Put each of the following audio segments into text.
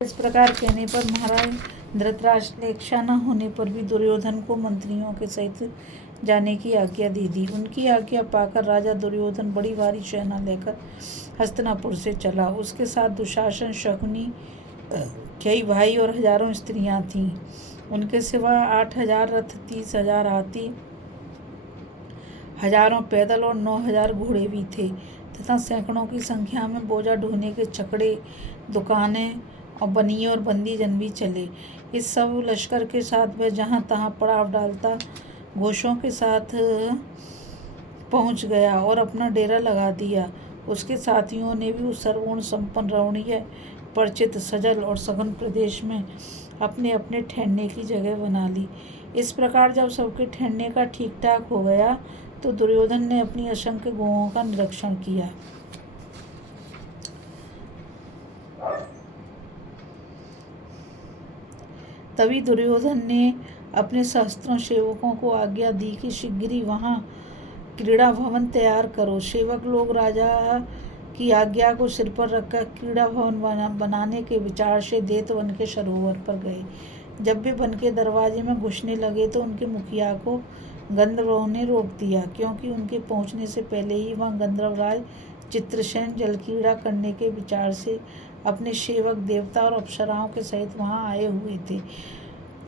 इस प्रकार कहने पर महाराज धृतराष्ट्र ने इच्छा न होने पर भी दुर्योधन को मंत्रियों के सहित जाने की आज्ञा दे दी। उनकी आज्ञा पाकर राजा दुर्योधन बड़ी भारी सेना लेकर हस्तिनापुर से चला। उसके साथ दुशासन, शकुनी, कई भाई और हजारों स्त्रियां थीं। उनके सिवा 8,000 रथ, 30,000 हाथी, हजारों पैदल और 9,000 घोड़े भी थे तथा सैकड़ों की संख्या में बोझा ढोने के छकड़े, दुकानें और बनिए और बंदी जन भी चले। इस सब लश्कर के साथ वह जहाँ तहाँ पड़ाव डालता घोषों के साथ पहुँच गया और अपना डेरा लगा दिया। उसके साथियों ने भी उस सर्वगुण संपन्न, रमणीय, परिचित, सजल और सघन प्रदेश में अपने अपने ठहरने की जगह बना ली। इस प्रकार जब सबके ठहरने का ठीक ठाक हो गया तो दुर्योधन ने अपनी असंख्य गौओं का निरीक्षण किया। तभी दुर्योधन ने अपने सहस्त्रों सेवकों को आज्ञा दी कि शीघ्र ही वहाँ क्रीड़ा भवन तैयार करो। सेवक लोग राजा की आज्ञा को सिर पर रखकर क्रीड़ा भवन बनाने के विचार से दैत्य वन के सरोवर पर गए। जब वे वन के दरवाजे में घुसने लगे तो उनके मुखिया को गंधर्वों ने रोक दिया, क्योंकि उनके पहुंचने से पहले ही वहां गंधर्वराज चित्रसेन जल क्रीड़ा करने के विचार से अपने सेवक, देवता और अप्सराओं के सहित वहां आए हुए थे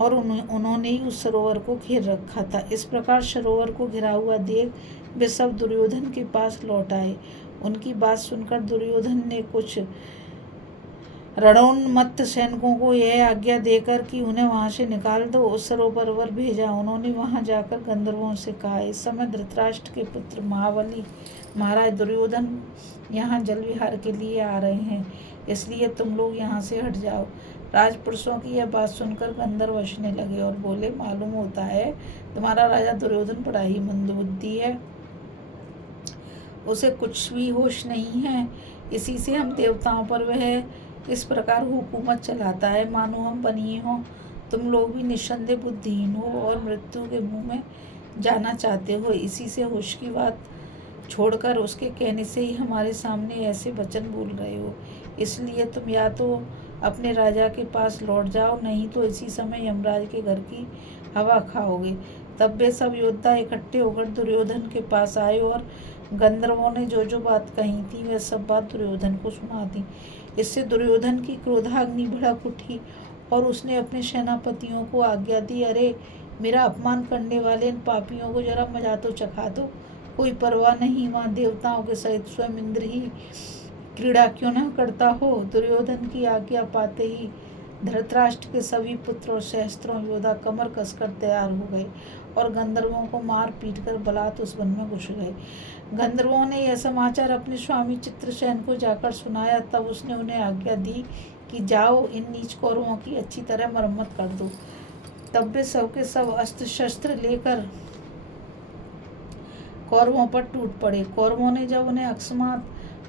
और उन्होंने ही उस सरोवर को घेर रखा था। इस प्रकार सरोवर को घिरा हुआ देख वे सब दुर्योधन के पास लौट आए। उनकी बात सुनकर दुर्योधन ने कुछ रणोन्मत्त सैनिकों को यह आज्ञा देकर कि उन्हें वहां से निकाल दो, उस सरोवर पर भेजा। उन्होंने वहां जाकर गंधर्वों से कहा, इस समय धृतराष्ट्र के पुत्र महाबली महाराज दुर्योधन यहाँ जल विहार के लिए आ रहे हैं, इसलिए तुम लोग यहाँ से हट जाओ। राजपुरुषों की यह बात सुनकर गंधर्व हंसने लगे और बोले, मालूम होता है तुम्हारा राजा दुर्योधन बड़ा ही मंदबुद्धि है, उसे कुछ भी होश नहीं है। इसी से हम देवताओं पर वह इस प्रकार हुकूमत चलाता है मानो हम बनिए हों। तुम लोग भी निस्संदेह बुद्धिहीन हो और मृत्यु के मुंह में जाना चाहते हो। इसी से होश की बात छोड़कर उसके कहने से ही हमारे सामने ऐसे वचन बोल रहे हो। इसलिए तुम या तो अपने राजा के पास लौट जाओ, नहीं तो इसी समय यमराज के घर की हवा खाओगे। तब वे सब योद्धा इकट्ठे होकर दुर्योधन के पास आए और गंधर्वों ने जो जो बात कही थी वह सब बात दुर्योधन को सुना दी। इससे दुर्योधन की क्रोधाग्नि भड़क उठी और उसने अपने सेनापतियों को आज्ञा दी, अरे मेरा अपमान करने वाले इन पापियों को जरा मजा तो चखा दो। कोई परवाह नहीं, वहाँ देवताओं के सहित स्वयं इंद्र ही क्रीड़ा क्यों न करता हो। दुर्योधन की आज्ञा पाते ही धृतराष्ट्र के सभी पुत्र और सहस्त्रों योद्धा कमर कसकर तैयार हो गए और गंधर्वों को मार पीट कर बलात् उस वन में घुस गए। गंधर्वों ने यह समाचार अपने स्वामी चित्रसेन को जाकर सुनाया। तब उसने उन्हें आज्ञा दी कि जाओ इन नीच कौरवों की अच्छी तरह मरम्मत कर दो। तब वे सबके सब अस्त्र शस्त्र लेकर कौरवों पर टूट पड़े। कौरवों ने जब उन्हें अकस्मात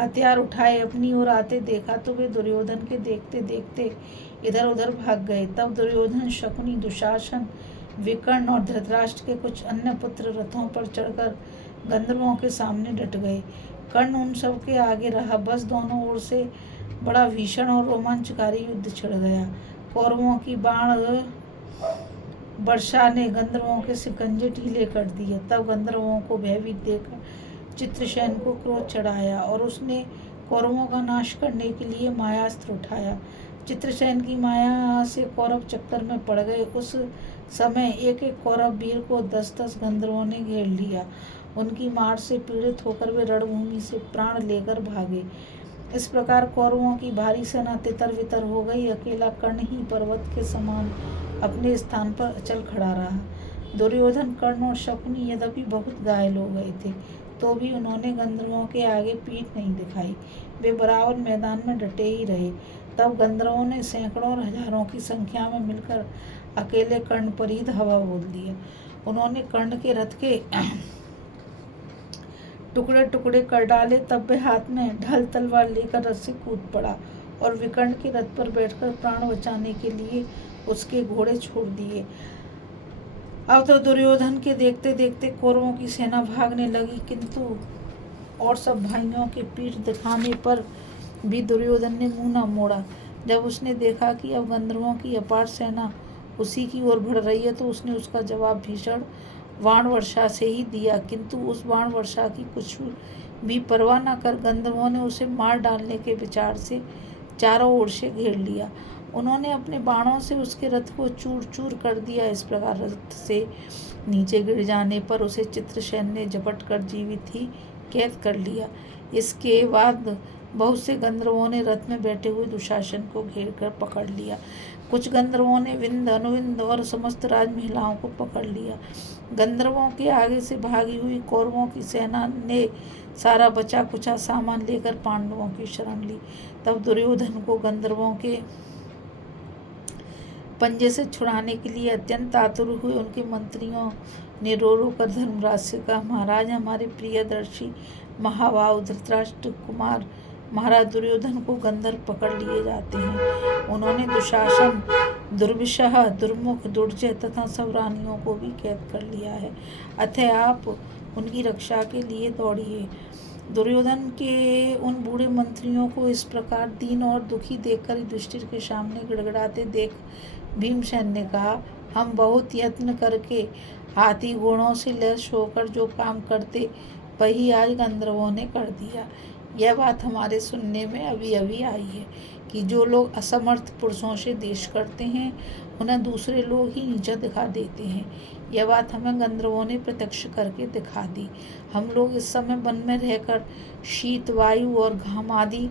हथियार उठाए अपनी ओर आते देखा तो वे दुर्योधन के देखते देखते इधर उधर भाग गए। तब दुर्योधन, शकुनी, दुशासन, विकर्ण और धृतराष्ट्र के कुछ अन्य पुत्र रथों पर चढ़कर गंधर्वों के सामने डट गए। कर्ण उन सब के आगे रहा। बस दोनों ओर से बड़ा भीषण और रोमांचकारी युद्ध छिड़ गया। कौरवों की बाण वर्षा ने गंधर्वों के शिकंजे ढीले कर दिए। तब गंधर्वों को भयभीत देखकर चित्रसेन को क्रोध चढ़ाया और उसने कौरवों का नाश करने के लिए मायास्त्र उठाया। चित्रसेन की माया से कौरव चक्कर में पड़ गए। उस समय एक एक कौरव वीर को 10-10 गंधर्वों ने घेर लिया। उनकी मार से पीड़ित होकर वे रणभूमि से प्राण लेकर भागे। इस प्रकार कौरवों की भारी सेना तितर बितर हो गई। अकेला कर्ण ही पर्वत के समान अपने स्थान पर अचल खड़ा रहा। दुर्योधन, कर्ण और शकुनी यद्यपि बहुत घायल हो गए थे तो भी उन्होंने गंधर्वों के आगे पीठ नहीं दिखाई। वे बराबर मैदान में डटे ही रहे। तब गंधर्वों ने सैकड़ों और हजारों की संख्या में मिलकर अकेले कर्ण पर ही धावा बोल दिया। उन्होंने कर्ण के रथ के टुकड़े टुकड़े कर डाले। तब वे हाथ में ढाल तलवार लेकर रथ से कूद पड़ा और विकर्ण के रथ पर बैठकर प्राण बचाने के लिए उसके घोड़े छोड़ दिए। अब तो दुर्योधन के देखते देखते कौरवों की सेना भागने लगी, किंतु और सब भाइयों के पीठ दिखाने पर भी दुर्योधन ने मुंह न मोड़ा। जब उसने देखा कि अब गंधर्वों की अपार सेना उसी की ओर बढ़ रही है तो उसने उसका जवाब भीषण बाण वर्षा से ही दिया, किंतु उस बाण वर्षा की कुछ भी परवाह न कर गंधर्वों ने उसे मार डालने के विचार से चारों ओर से घेर लिया। उन्होंने अपने बाणों से उसके रथ को चूर चूर कर दिया। इस प्रकार रथ से नीचे गिर जाने पर उसे चित्रसेन ने झपट कर जीवित ही कैद कर लिया। इसके बाद बहुत से गंधर्वों ने रथ में बैठे हुए दुशासन को घेर कर पकड़ लिया। कुछ गंधर्वों ने विंध्य अनुविंध्य और समस्त राज महिलाओं को पकड़ लिया। गंधर्वों के आगे से भागी हुई कौरवों की सेना ने सारा बचा कुचा सामान लेकर पांडवों की शरण ली। तब दुर्योधन को गंधर्वों के पंजे से छुड़ाने के लिए अत्यंत आतुर हुए उनके मंत्रियों ने रो रो कर धर्मराज से कहा, महाराज, हमारे प्रियदर्शी महाभाव धृतराष्ट्र कुमार महाराज दुर्योधन को गंधर्व पकड़ लिए जाते हैं। उन्होंने दुशासन, दुर्विशह, दुर्मुख, दुर्जय तथा सब रानियों को भी कैद कर लिया है। अतः आप उनकी रक्षा के लिए दौड़िए। दुर्योधन के उन बूढ़े मंत्रियों को इस प्रकार दीन और दुखी देखकर युधिष्ठिर के सामने गिड़गिड़ाते देख भीमसेन ने कहा, हम बहुत यत्न करके हाथी घोड़ों से लैस होकर जो काम करते वही आज गंधर्वों ने कर दिया। यह बात हमारे सुनने में अभी अभी आई है कि जो लोग असमर्थ पुरुषों से देश करते हैं उन्हें दूसरे लोग ही नीचा दिखा देते हैं। यह बात हमें गंधर्वों ने प्रत्यक्ष करके दिखा दी। हम लोग इस समय वन में रहकर शीत, वायु और घाम आदि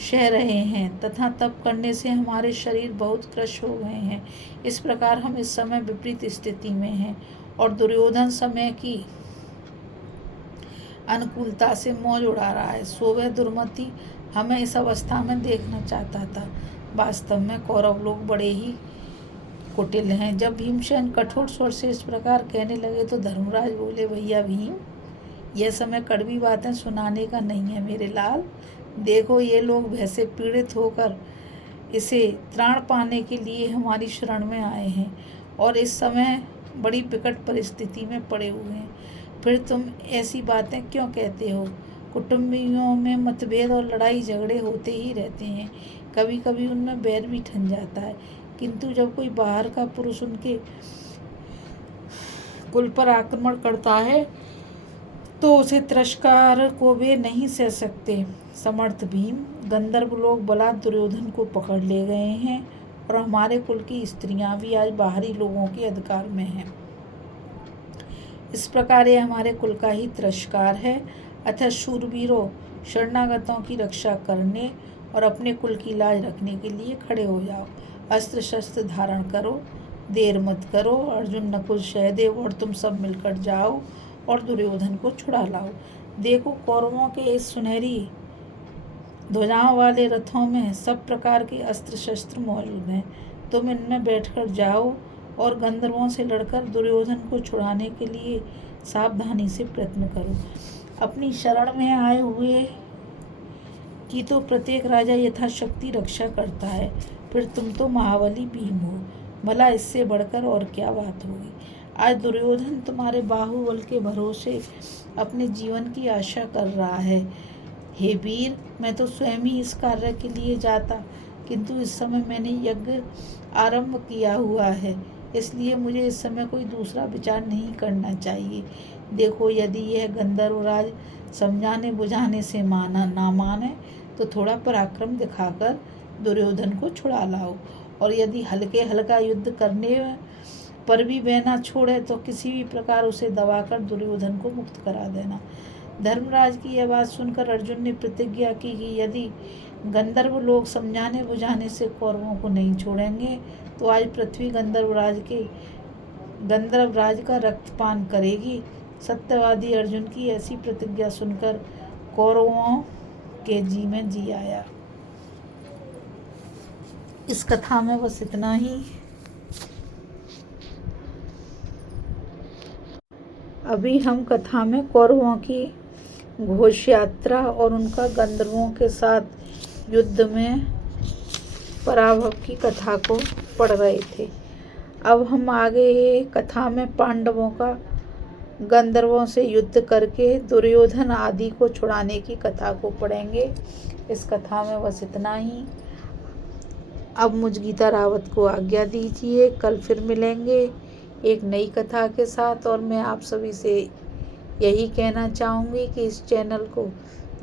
सह रहे हैं तथा तप करने से हमारे शरीर बहुत कृश हो गए हैं। इस प्रकार हम इस समय विपरीत स्थिति में हैं और दुर्योधन समय की अनुकूलता से मौज उड़ा रहा है। सो वह दुर्मति हमें इस अवस्था में देखना चाहता था। वास्तव में कौरव लोग बड़े ही कुटिल हैं। जब भीमसेन कठोर स्वर से इस प्रकार कहने लगे तो धर्मराज बोले, भैया भीम, यह समय कड़वी बातें सुनाने का नहीं है मेरे लाल। देखो, ये लोग भय से पीड़ित होकर इसे त्राण पाने के लिए हमारी शरण में आए हैं और इस समय बड़ी विकट परिस्थिति में पड़े हुए हैं। फिर तुम ऐसी बातें क्यों कहते हो? कुटुंबियों में मतभेद और लड़ाई झगड़े होते ही रहते हैं। कभी कभी उनमें बैर भी ठन जाता है, किंतु जब कोई बाहर का पुरुष उनके कुल पर आक्रमण करता है तो उसे तिरस्कार को वे नहीं सह सकते। समर्थ भीम, गंधर्व लोग बलात् दुर्योधन को पकड़ ले गए हैं और हमारे कुल की स्त्रियां भी आज बाहरी लोगों के अधिकार में हैं। इस प्रकार ये हमारे कुल का ही तिरस्कार है। अतः शूरवीरों, शरणागतों की रक्षा करने और अपने कुल की लाज रखने के लिए खड़े हो जाओ। अस्त्र शस्त्र धारण करो, देर मत करो। अर्जुन, नकुल, सहदेव और तुम सब मिलकर जाओ और दुर्योधन को छुड़ा लाओ। देखो, कौरवों के इस सुनहरी ध्वजाओं वाले रथों में सब प्रकार के अस्त्र शस्त्र मौजूद हैं। तुम इनमें बैठकर जाओ और गंधर्वों से लड़कर दुर्योधन को छुड़ाने के लिए सावधानी से प्रयत्न करो। अपनी शरण में आए हुए की तो प्रत्येक राजा यथाशक्ति रक्षा करता है, फिर तुम तो महाबली भीम हो, भला इससे बढ़कर और क्या बात होगी। आज दुर्योधन तुम्हारे बाहुबल के भरोसे अपने जीवन की आशा कर रहा है। हे वीर, मैं तो स्वयं ही इस कार्य के लिए जाता, किंतु इस समय मैंने यज्ञ आरंभ किया हुआ है, इसलिए मुझे इस समय कोई दूसरा विचार नहीं करना चाहिए। देखो, यदि यह गंधर्वराज समझाने बुझाने से ना माने तो थोड़ा पराक्रम दिखाकर दुर्योधन को छुड़ा लाओ, और यदि हल्का युद्ध करने पर भी वह न छोड़े तो किसी भी प्रकार उसे दबाकर दुर्योधन को मुक्त करा देना। धर्मराज की यह बात सुनकर अर्जुन ने प्रतिज्ञा की कि यदि गंधर्व लोग समझाने बुझाने से कौरवों को नहीं छोड़ेंगे तो आज पृथ्वी गंधर्वराज का रक्तपान करेगी। सत्यवादी अर्जुन की ऐसी प्रतिज्ञा सुनकर कौरवों के जी में जी आया। इस कथा में बस इतना ही। अभी हम कथा में कौरवों की घोष यात्रा और उनका गंधर्वों के साथ युद्ध में पराभव की कथा को पढ़ रहे थे। अब हम आगे कथा में पांडवों का गंधर्वों से युद्ध करके दुर्योधन आदि को छुड़ाने की कथा को पढ़ेंगे। इस कथा में बस इतना ही। अब मुझ गीता रावत को आज्ञा दीजिए। कल फिर मिलेंगे एक नई कथा के साथ। और मैं आप सभी से यही कहना चाहूँगी कि इस चैनल को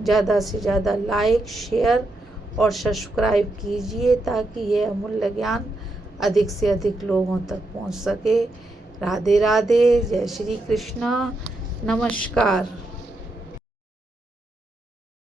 ज़्यादा से ज़्यादा लाइक, शेयर और सब्सक्राइब कीजिए ताकि यह अमूल्य ज्ञान अधिक से अधिक लोगों तक पहुंच सके। राधे राधे, जय श्री कृष्णा, नमस्कार।